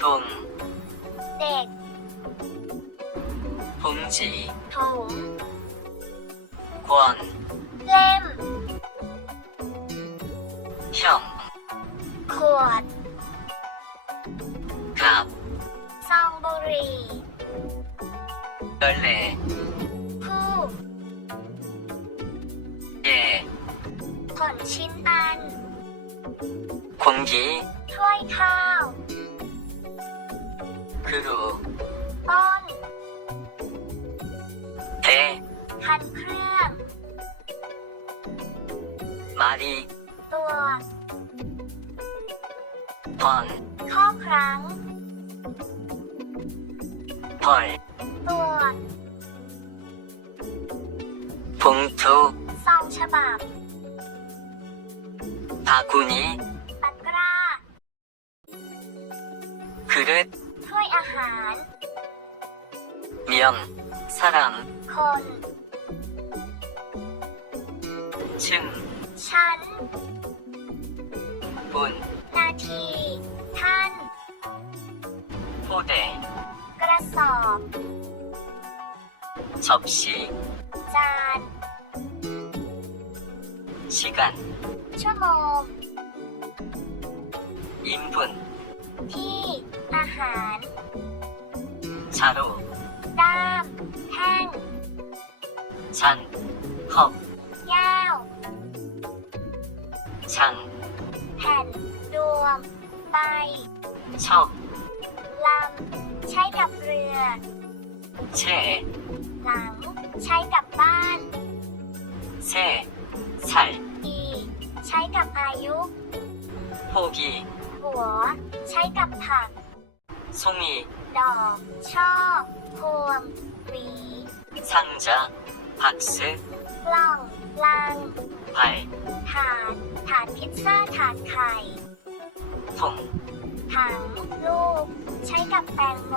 돈, เด็ก 봉지, ถุง 권, เล่ม 형, ขวด 갑, ซองบุหรี่ 열레, คู่ 예, ผลชิ้นอัน 공기, ถ้วยข้าว 그루, ต้น 배, คันเครื่อง 마리, ตัว 번, ข้อครั้ง 벌, ตัว 봉투, ซองฉบับ 바구니, ตะกร้า 그릇, ถ้วยอาหาร 면, 사람, คน 층, ชั้น 분, นาที ท่าน 포대, กระสอบ 접시, จาน 시간, ชั่วโมง 인분, ที่ อาหาร ชาโดด้ามแท่ง ชันขอบยาว ชังแผ่นรวม ใบ ชอบลำ ใช้กับเรือ แช่หลัง ใช้กับบ้าน แช่ใส่อี ใช้กับอายุ โพกี หัว ใช้กับผัก 송이, ดอก ช่อ พวง หวี 상자, 박스, กล่อง ลัง 발, ถาด ถาดพิซซ่า ถาดไข่ 통, ถัง ลูก ใช้กับแตงโม